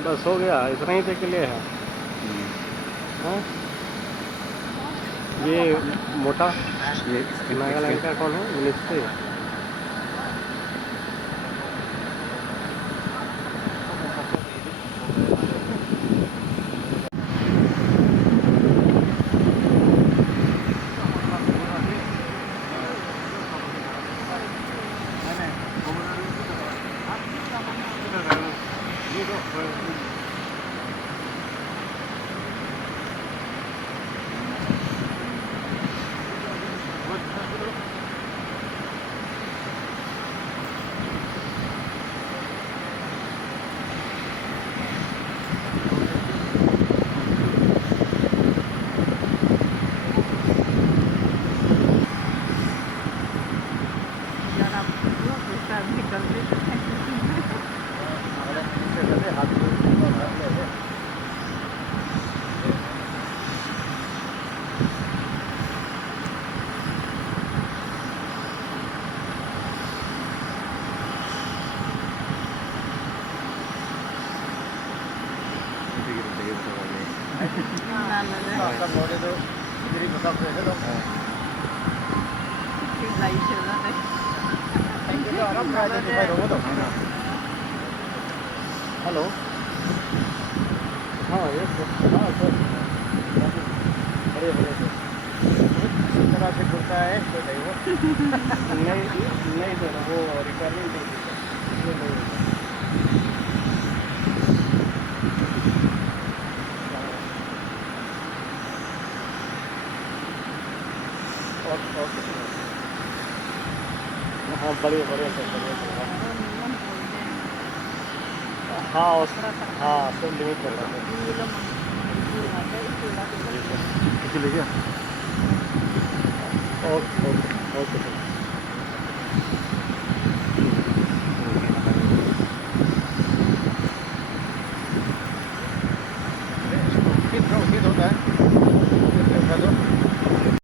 बस हो गया, इतना ही के लिए है। हाँ? ये मोटा ये नागालैंड का कौन है, मिनिस्ट्री? हेलो। हाँ ये हाँ सर, बड़े बड़े सर इस तरह से खुलता है तो नहीं वो नहीं सर, वो रिक्वायरमेंट नहीं थी सर, इसलिए नहीं और हाँ बड़े बड़े सर, बड़े सर। हाँ हाँ सर, लिमिट कर रहा है इसलिए क्या। Okay okay okay sir.